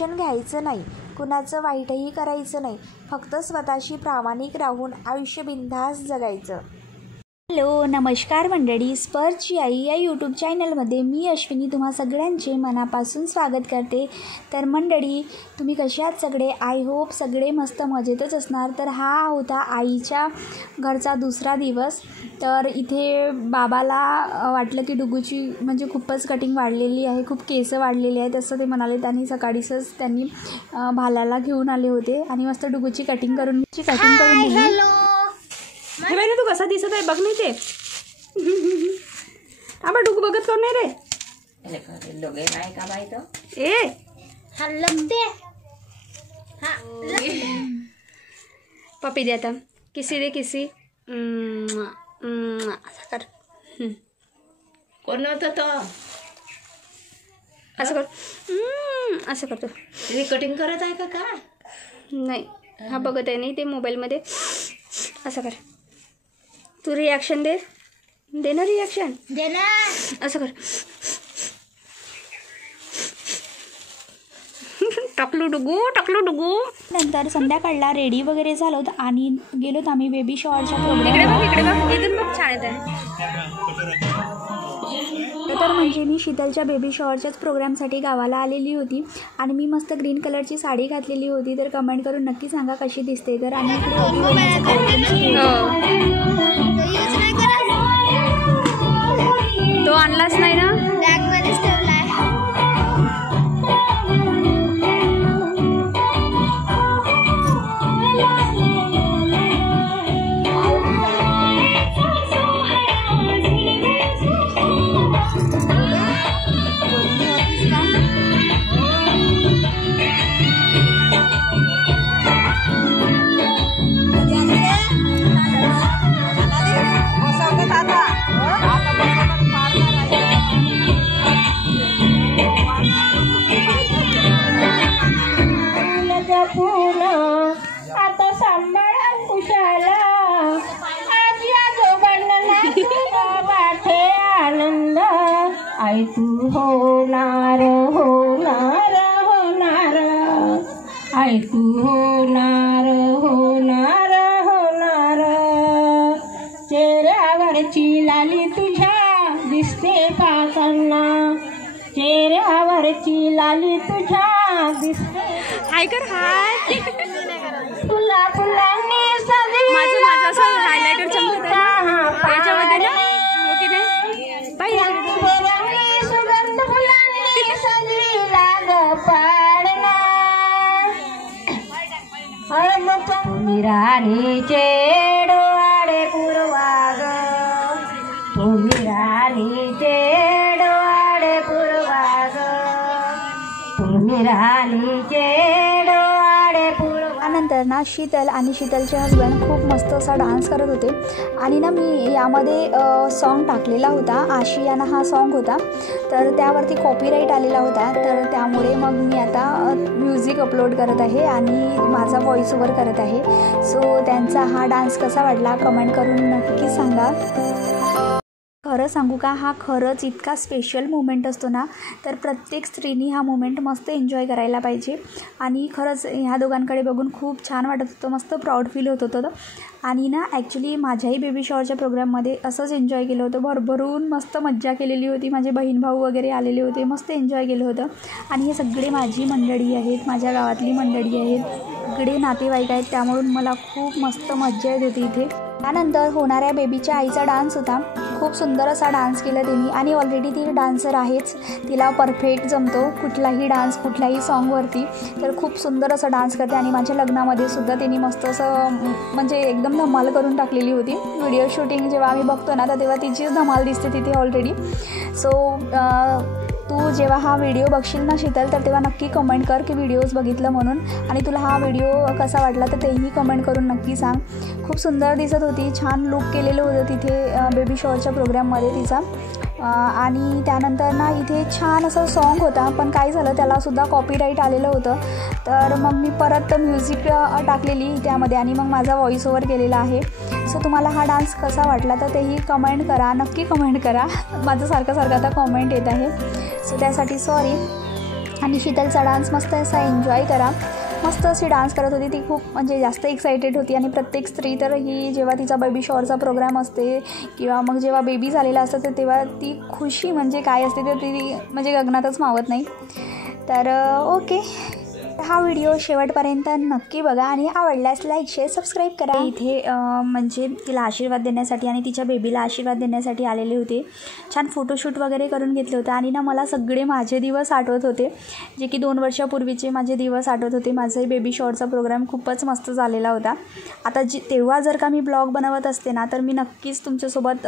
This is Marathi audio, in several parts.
टेन्शन घ्यायचं नाही, कुणाचं वाईटही करायचं नाही, फक्त स्वतःशी प्रामाणिक राहून आयुष्य बिनधास्त जगायचं. हॅलो नमस्कार मंडळी, स्पर्शची आई या यूट्यूब चॅनलमध्ये मी अश्विनी तुम्हा सगळ्यांचे मनापासून स्वागत करते. तर मंडळी, तुम्ही कसे आहात सगळे? आय होप सगळे मस्त मजेतच असणार. तर हा होता आईच्या घरचा दुसरा दिवस. तर इथे बाबाला वाटलं की डुगूची म्हणजे खूपच कटिंग वाढलेली आहे, खूप केस वाढलेली आहेत असं ते म्हणाले. त्यांनी सकाळीच त्यांनी भाल्याला घेऊन आले होते आणि मस्त डुगूची कटिंग करून दिली. हे बाई तू कसा दिसत आहे बघ नाही ते. आबा डुगू बघत कोण नाही रे? लोगे नाही का बाई तो ए हा लगते पप्पी दे आता. किसी दे किसी. असं कर. कोण होता तो? असं कर. असं करतो. तुम्ही कटिंग करत आहे का? नाही, हा बघत आहे नाही ते मोबाईलमध्ये. असं कर. तू रिॲक्शन दे ना रिॲक्शन दे ना. असं कर. टाकलू डुगू. नंतर संध्याकाळला रेडी वगैरे झालो आणि गेलोत आम्ही बेबी शॉवरच्या प्रोग्राम. छान येत आहे. तर म्हणजे मी शीतलच्या बेबी शॉवरच्याच प्रोग्रामसाठी गावाला आलेली होती आणि मी मस्त ग्रीन कलरची साडी घातलेली होती. तर कमेंट करून नक्की सांगा कशी दिसते. तर आणि तो आणलाच नाही ना, बॅगमध्येच ठेवलाय. आता सांभाळा कुशाला, आजी आजोबांना वाटे आनंद. आई तू होणार होणार होणार, आई तू होणार होणार होणार. चेहऱ्यावरची लाली तुझ्या दिसते पाकांना, चेहऱ्यावरची लाली तुझ्या दिसते. ऐकर हाय फुला फुलांनी माझं असं हायलायटर चमकत आहे याच्यामध्ये ना. ओके नाही बाई सुगंध फुलांनी सजविला ग पाडला. तुम्ही राणीचे डोळे पुरवाग, तुम्ही राणीचे डोळे पुरवाग, तुम्ही राणीचे डोळे पुरवा. नंतर ना शीतल आणि शीतलचे हस्बंड खूप मस्त असा डान्स करत होते आणि ना मी यामध्ये सॉन्ग टाकलेला होता. आशियाना हा सॉन्ग होता, तर त्यावरती कॉपीराईट आलेला होता. तर त्यामुळे मग मी आता म्युझिक अपलोड करत आहे आणि माझा व्हॉइस ओव्हर करत आहे. सो त्यांचा हा डान्स कसा वाटला कमेंट करून नक्की सांगा. खरं सांगू का, हा खरंच इतका स्पेशल मोमेंट असतो ना, तर प्रत्येक स्त्रीनी हा मोमेंट मस्त एन्जॉय करायला पाहिजे. आणि खरंच ह्या दोघांकडे बघून खूप छान वाटत होतं, मस्त प्राऊड फील होत होतं. आणि ना ॲक्च्युली माझ्याही बेबी शॉवरच्या प्रोग्राममध्ये असंच एन्जॉय केलं होतं. भरभरून मस्त मज्जा केलेली होती. माझे बहीण भाऊ वगैरे आलेले होते, मस्त एन्जॉय केलं होतं. आणि हे सगळे माझी मंडळी आहेत, माझ्या गावातली मंडळी आहेत, सगळे नातेवाईक आहेत, त्यामुळं मला खूप मस्त मज्जा येत होती इथे. त्यानंतर होणाऱ्या बेबीच्या आईचा डान्स होता. खूप सुंदर असा डान्स केला तिने आणि ऑलरेडी ती डान्सर आहेच, तिला परफेक्ट जमतो कुठलाही डान्स कुठल्याही सॉन्गवरती. तर खूप सुंदर असा डान्स करते आणि माझ्या लग्नामध्ये सुद्धा तिने मस्त असं म्हणजे एकदम धमाल करून टाकलेली होती. व्हिडिओ शूटिंग जेव्हा आम्ही बघतो ना, तर तेव्हा तिचीच धमाल दिसते तिथे ऑलरेडी. सो तू जेव्हा हा व्हिडिओ बघशील ना शीतल, तर तेव्हा नक्की कमेंट कर की व्हिडिओज बघितलं म्हणून. आणि तुला हा व्हिडिओ कसा वाटला तर तेही कमेंट करून नक्की सांग. खूप सुंदर दिसत होती, छान लुक केलेलं होतं तिथे बेबी शॉवरच्या प्रोग्राममध्ये तिचा. आणि त्यानंतर ना इथे छान असं सॉन्ग होता, पण काय झालं त्यालासुद्धा कॉपीराईट आलेलं होतं. तर मग मी परत म्युझिक टाकलेली त्यामध्ये आणि मग माझा व्हॉइस ओव्हर केलेला आहे. सो तुम्हाला हा डान्स कसा वाटला तर तेही कमेंट करा, नक्की कमेंट करा. माझं सारखं आता कमेंट येत आहे, सो त्यासाठी सॉरी. आणि शीतलचा डान्स मस्त असा एन्जॉय करा. मस्त अशी डान्स करत होती ती, खूप म्हणजे जास्त एक्सायटेड होती. आणि प्रत्येक स्त्री तर ही जेव्हा तिचा बेबी शॉवरचा प्रोग्राम असते किंवा मग जेव्हा बेबी झालेला असतं तर तेव्हा ती खुशी म्हणजे काय असते तर ती म्हणजे गगनातच मावत नाही. तर ओके, हा व्हिडिओ शेवटपर्यंत नक्की बघा आणि आवडल्यास लाईक शेअर सबस्क्राईब करा. इथे म्हणजे तिला आशीर्वाद देण्यासाठी आणि तिच्या बेबीला आशीर्वाद देण्यासाठी आलेले होते. छान फोटोशूट वगैरे करून घेतले होते. आणि ना मला सगळे माझे दिवस आठवत होते, जे की 2 वर्षापूर्वीचे माझे दिवस आठवत होते. माझाही बेबी शॉवरचा प्रोग्राम खूपच मस्त झालेला होता. आता तेव्हा जर का मी ब्लॉग बनवत असते ना तर मी नक्कीच तुमच्यासोबत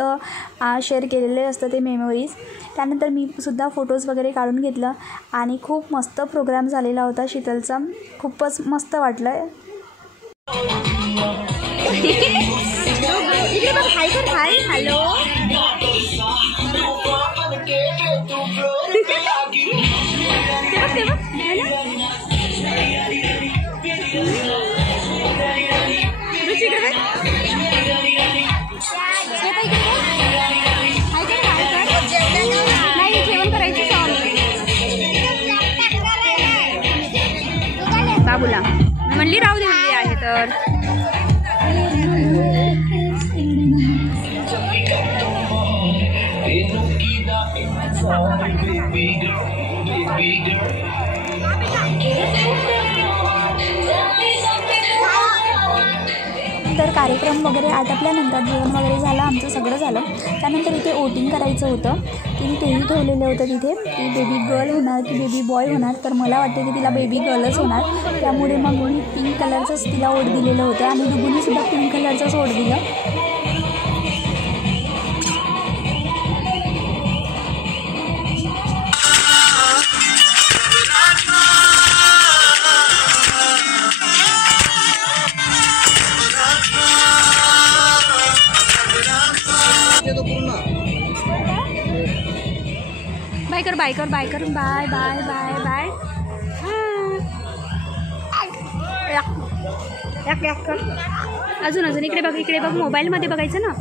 शेअर केलेले असतं ते मेमोरीज. त्यानंतर मी सुद्धा फोटोज वगैरे काढून घेतलं आणि खूप मस्त प्रोग्राम झालेला होता शीतलचा. खूपच मस्त वाटलं. हॅलो नाही जेवण करायचं बाबूला म्हणली राहू दे म्हणली आहे तर. तर कार्यक्रम वगैरे आटपल्यानंतर जेवण वगैरे झालं, आमचं सगळं झालं. त्यानंतर इथे वोटिंग करायचं होतं. तिने तेही ठेवलेलं होतं तिथे, ती बेबी गर्ल होणार की बेबी बॉय होणार. तर मला वाटते की तिला बेबी गर्लच होणार. त्यामुळे मग मी पिंक कलरचंच तिला वोट दिलेलं होतं आणि दुगुनीसुद्धा पिंक कलरचंच वोट दिलं. Bye bye bye bye. अजून इकडे बघ मोबाईलमध्ये बघायचं ना.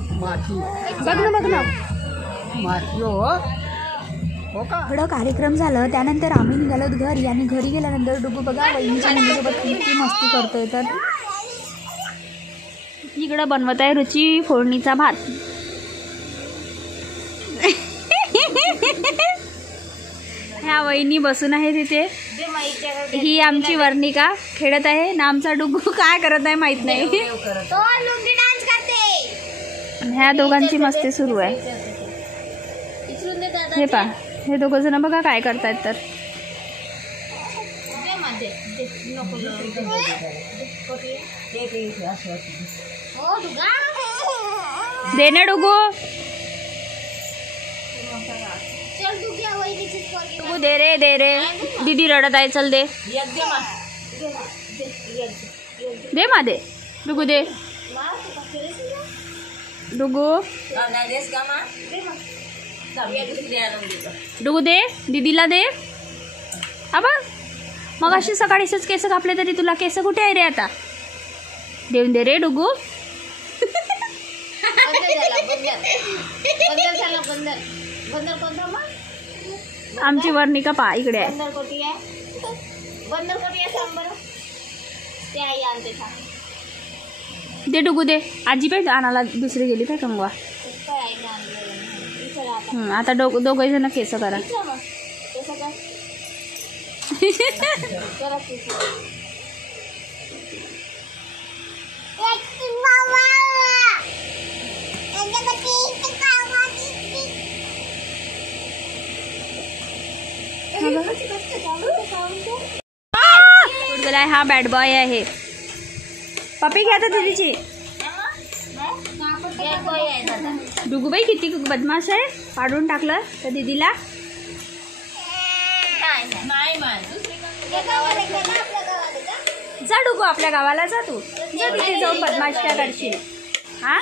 बघ ना एवढं कार्यक्रम झालं. त्यानंतर आम्ही निघालो घरी आणि घरी गेल्यानंतर डुगू बघा वहिनीच्या मुलीसोबत किती मस्ती करतोय. तर इकडं बनवत आहे रुची फोडणीचा भात. ह्या वहिनी बसून आहे तिथे. ही आमची वर्णिका खेळत आहे ना, आमचा डुगू काय करत आहे माहित नाही. ह्या दोघांची मस्ती सुरू आहे. हे पा, हे दोघ जण बघा काय करतायत. तर दे ना डुगू, डुगू दे रे. दीदी रडत आहे, चल दे मा दे. डुगू दे, डुगू दे, दीदीला दे. अबा मग अशी सकाळीच केस कापले तरी तुला केस कुठे आहे रे आता. देऊन दे रे डुगू. आमची वर्णिका पा इकडे आहे. दे डुगू दे. आजी पाहिजे आणायला दुसरी गेली काय कंगवा. आता दोघे जण केस करा. हा बॅड बॉय आहे. पप्पी घ्या तर दीदीची. डुगूबाई किती बदमाश आहे, पाडून टाकलं तर दीदीला. जा डुगू आपल्या गावाला जा, तू जा तिथे जाऊन बदमाश करशील. हा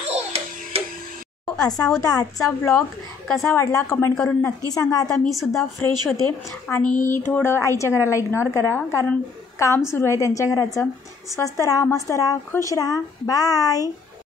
असा होता आजचा व्लॉग. कसा वाटला कमेंट करून नक्की सांगा. आता मी सुद्धा फ्रेश होते आणि थोडं आईच्या घराला इग्नोर करा, कारण काम सुरू आहे त्यांच्या घराचं. स्वस्त राहा, मस्त राहा, खुश राहा. बाय.